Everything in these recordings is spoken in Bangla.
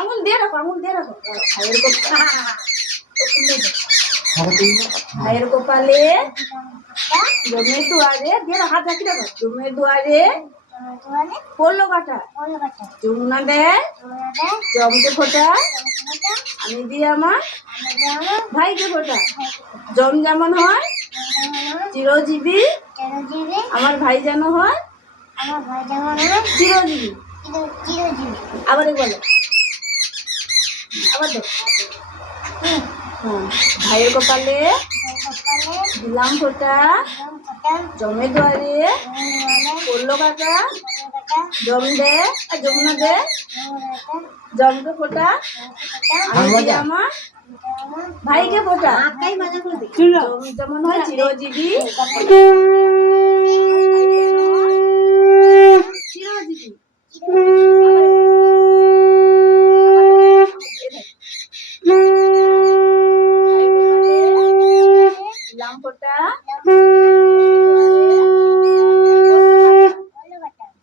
আঙুল দিয়ে রাখো, আঙুল দিয়ে রাখো। ভাইয়ের কপালে জমের দুয়ারে দিয়ে হাত রাখি রাখো। জমের দুয়ারে পড়লো কাটা, যমুনা দেয় জমকে ফোটা, আমি দিয়ে আমার ভাইকে ফোটা। জম যেমন হয় চিরজীবী, আমার ভাই যেন হয় চিরজীবী। আবার বলো, আবার দেখো। ভাইয়ের কপালে দিলাম ফোটা, জমে দুয়ারে পড়লো কাটা, জম দে যমুনা দে জমকে ফোটা, আমি দিয়ে আমার ভাইকে ফোটা। জম যেমন হয় চিরজীবী, চিরজীবী। দিলাম ফোটা,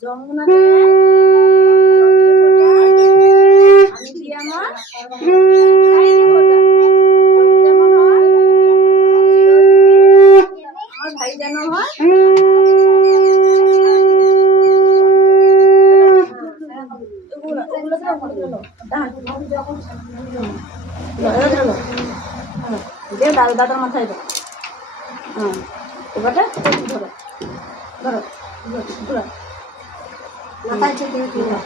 যমুনা দে আমি দিয়ে আমার ভাইকে ফোটা। যেমন হয় আমার ভাই যেন হয় দাদার মাথায় দাও। এবারটা ধরো ধরো ঘুরাও, মাথায় থেকে ঘুরাও,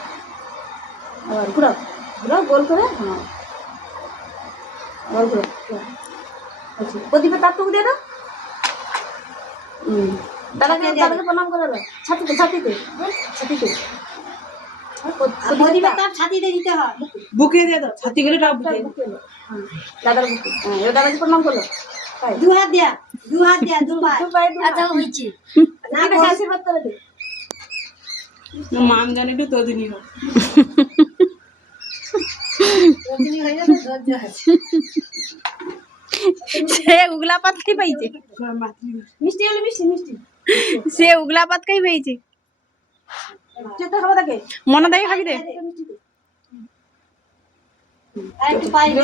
আবার ঘুরাও ঘুরাও গোল করে। আবার ঘুরাও। আচ্ছা, প্রদীপের তাকটুকু দিয়ে দাও। দাদাকে দাদাকে প্রণাম করে দাও। ছাতিতে ছাতিতে ছাতিতে প্রদীপের তাপ ছাতিতে দিতে হয়। বুকে দিয়ে দাও, ছাতি করে বুকে দাদার বুকে। এবার দাদাকে প্রণাম করলো। দু হাত দিয়া, দু হাত দিয়া, দু পায়ে আচ্ছা হইছে না আশীর্বাদ করে দে। মান জানি তো তদিনি হোক, তদিনি হইলে তো ধৈর্য আছে। সে উগলা পাত খাই পাইছে, মিষ্টি হলে মিষ্টি মিষ্টি সে উগলা পাত খাই পাইছে। যেতে হবে তাকে মনে দেখে খাবি দে। একটু পাই দে।